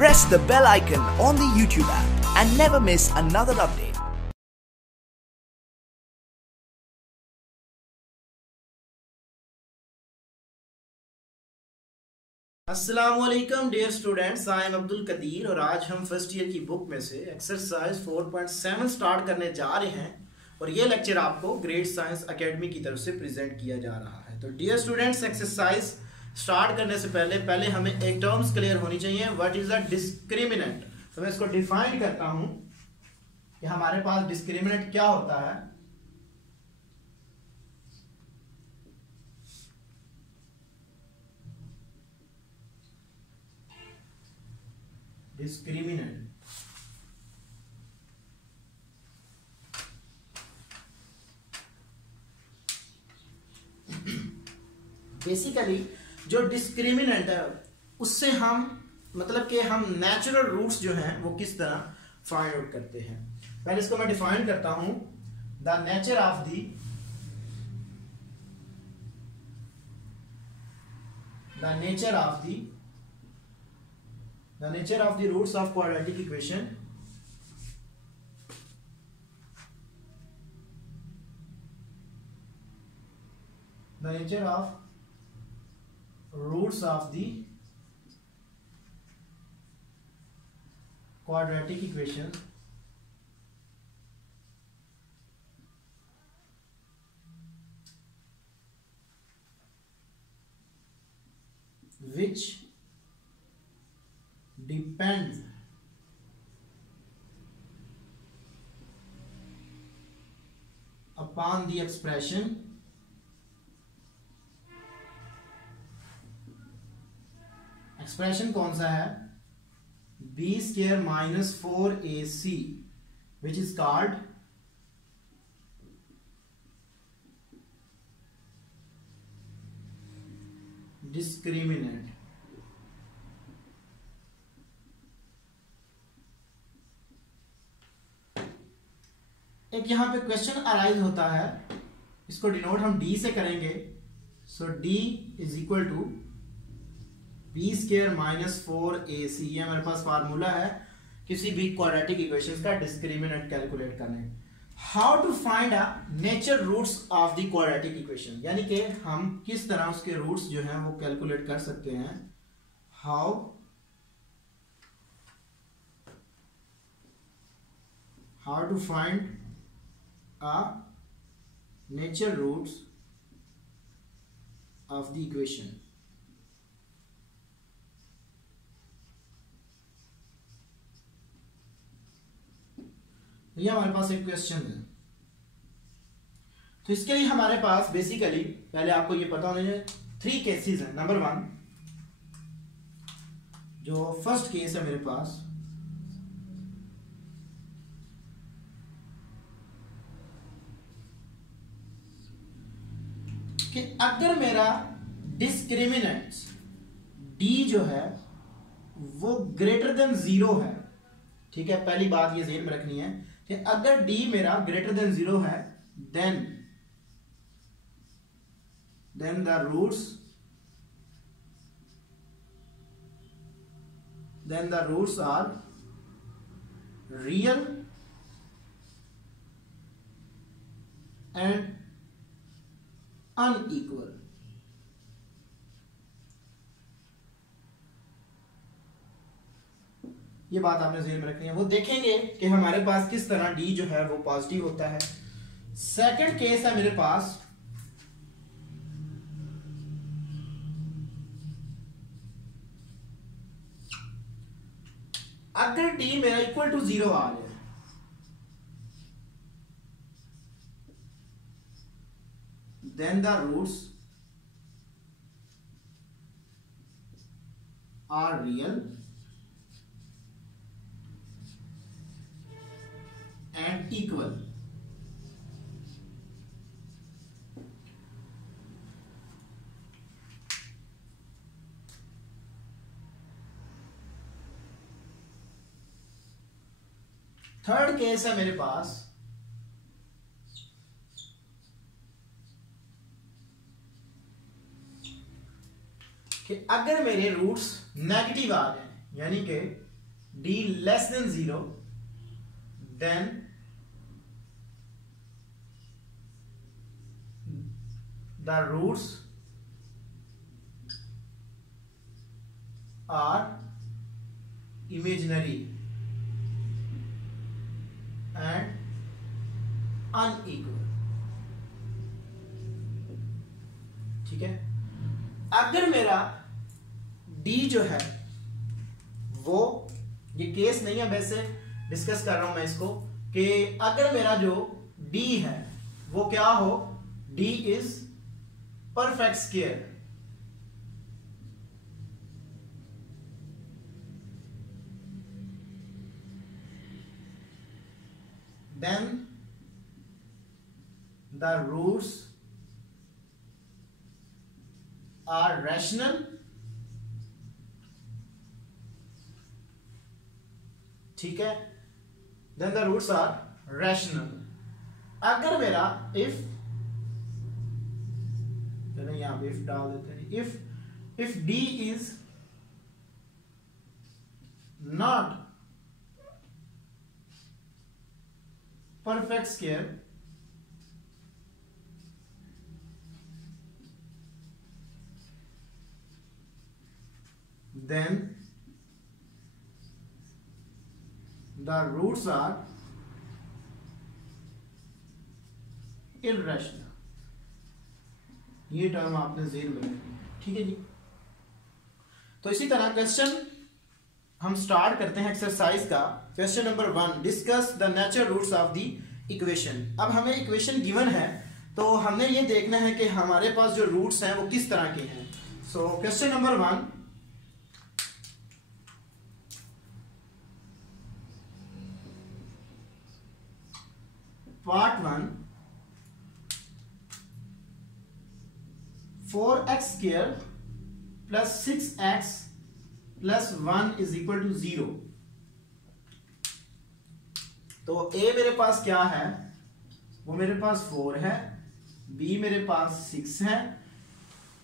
Press the bell icon on the YouTube app and never miss another update. अस्सलामुअलैकुम dear students, I am Abdul Qadir और आज हम first year की book में से एक्सरसाइज 4.7 स्टार्ट करने जा रहे हैं और ये लेक्चर आपको ग्रेट साइंस एकेडमी की तरफ से प्रेजेंट किया जा रहा है। तो डियर स्टूडेंट्स, एक्सरसाइज स्टार्ट करने से पहले हमें एक टर्म्स क्लियर होनी चाहिए। What is the discriminant? तो मैं इसको डिफाइन करता हूं कि हमारे पास डिस्क्रिमिनेंट क्या होता है। डिस्क्रिमिनेंट बेसिकली जो डिस्क्रिमिनेंट है उससे हम मतलब कि हम नेचुरल रूट्स जो हैं वो किस तरह फाइंड आउट करते हैं। पहले इसको मैं डिफाइन करता हूं। The nature of the roots of quadratic equation the nature of roots of the quadratic equation which depends upon the expression कौन सा है? b square minus 4ac which is called discriminant। एक यहां पे क्वेश्चन अराइज होता है, इसको denote हम d से करेंगे। So d is equal to B square minus 4ac। ये हमारे पास फार्मूला है किसी भी क्वाड्रेटिक इक्वेशंस का डिस्क्रिमिनेंट कैलकुलेट करने। How to find a nature roots of the quadratic equation, यानी कि हम किस तरह उसके रूट्स जो हैं वो कैलकुलेट कर सकते हैं। How to find a nature roots of the equation। ये हमारे पास एक क्वेश्चन है। तो इसके लिए हमारे पास बेसिकली पहले आपको ये पता होना चाहिए 3 केसेस हैं। नंबर 1, जो फर्स्ट केस है मेरे पास, कि अगर मेरा डिस्क्रिमिनेंट d जो है वो ग्रेटर देन 0 है, ठीक है, पहली बात ये ज़हन में रखनी है कि अगर d मेरा ग्रेटर देन 0 है then the roots are real and unequal. ये बात आपने ज़हन में रखनी है। वो देखेंगे कि हमारे पास किस तरह d जो है वो पॉजिटिव होता है। सेकंड केस है मेरे पास, अगर d मेरा इक्वल टू 0 आ जाए then the roots are real and equal। Third case है मेरे पास, कि अगर मेरे रूट्स नेगेटिव आ जाए, यानी कि d less than 0, then the roots are imaginary and unequal। ठीक है, अगर मेरा d जो है वो, ये केस नहीं है, वैसे डिस्कस कर रहा हूं मैं इसको, कि अगर मेरा जो d है वो क्या हो, d is perfect square, then the roots are rational, ठीक है, then the roots are rational। अगर मेरा if, चलो यहां पे if डाल देते हैं, if d is not perfect square, then the roots are irrational। ये टर्म आपने ज़हन में रखनी है, ठीक है जी। तो इसी तरह क्वेश्चन हम स्टार्ट करते हैं एक्सरसाइज का। Question number 1, discuss the natural roots of the equation. अब हमें इक्वेशन गिवन है, तो हमने ये देखना है कि हमारे पास जो रूट्स हैं वो किस तरह के हैं। So question number 1, part 1, 4x square plus 6x plus 1 is equal to 0। तो a मेरे पास क्या है, वो मेरे पास 4 है, b मेरे पास 6 है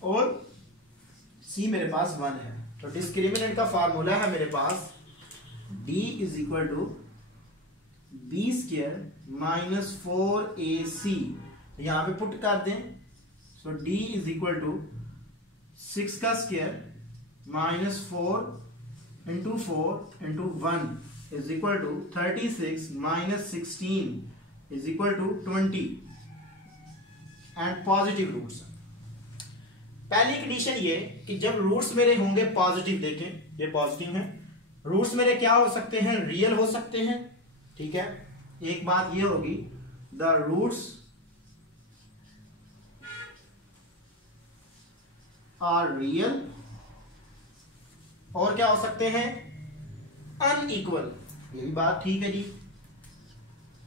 और c मेरे पास 1 है। तो डिस्क्रिमिनेंट का फार्मूला है मेरे पास d is equal to b square minus 4ac, यहां पे पुट कर दें। So d is equal to 6 का square minus 4 into 4 into 1 is equal to 36 minus 16 is equal to 20 and positive roots. पहली कंडीशन ये कि जब रूट्स मेरे होंगे पॉजिटिव, देखें ये पॉजिटिव है, रूट्स मेरे क्या हो सकते हैं, रियल हो सकते हैं, ठीक है। एक बात ये होगी, द रूट्स आर रियल, और क्या हो सकते हैं, अनइक्वल, ये भी बात ठीक है जी,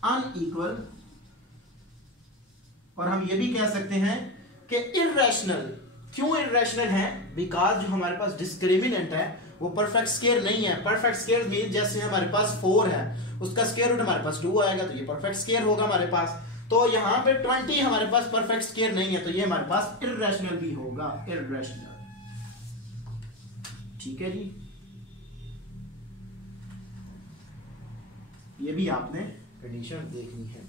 अनइक्वल। और हम ये भी कह सकते हैं कि इर्रेशनल। क्यों इर्रेशनल है, बिकॉज जो हमारे पास डिस्क्रिमिनेंट है वो परफेक्ट स्क्वायर नहीं है। परफेक्ट स्क्वायर मीन जैसे हमारे पास 4 है, उसका स्क्वायर रूट हमारे पास 2 आएगा, तो ये परफेक्ट स्क्वायर होगा हमारे पास। तो यहां पे 20 हमारे पास परफेक्ट स्क्वायर नहीं है, तो ये हमारे पास इर्रेशनल भी होगा, इर्रेशनल, ठीक है जी। ये भी आपने कंडीशन देखनी है।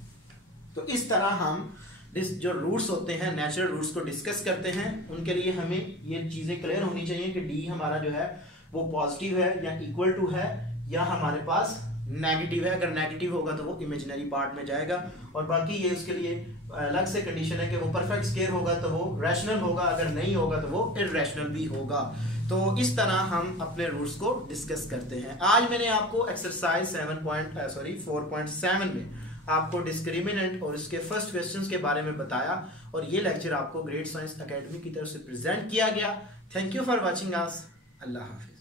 तो इस तरह हम जो रूट्स होते हैं, नेचुरल रूट्स को डिस्कस करते हैं। उनके लिए हमें ये चीजें क्लियर होनी चाहिए कि डी हमारा जो है वो पॉजिटिव है या इक्वल टू है या हमारे पास नेगेटिव है। अगर नेगेटिव होगा तो वो इमेजिनरी पार्ट में जाएगा, और बाकी ये उसके लिए अलग से कंडीशन है कि वो परफेक्ट स्क्वायर होगा तो वो रैशनल होगा, अगर नहीं होगा तो वो इररेशनल भी होगा। तो इस तरह हम अपने रूट्स को डिस्कस करते हैं। आज मैंने आपको एक्सरसाइज 4.7 में आपको डिस्क्रिमिनेंट और इसके फर्स्ट क्वेश्चंस के बारे में बताया, और ये लेक्चर आपको ग्रेट साइंस एकेडमी की तरफ से प्रेजेंट किया गया। Thank you for watching us. Allah Hafiz.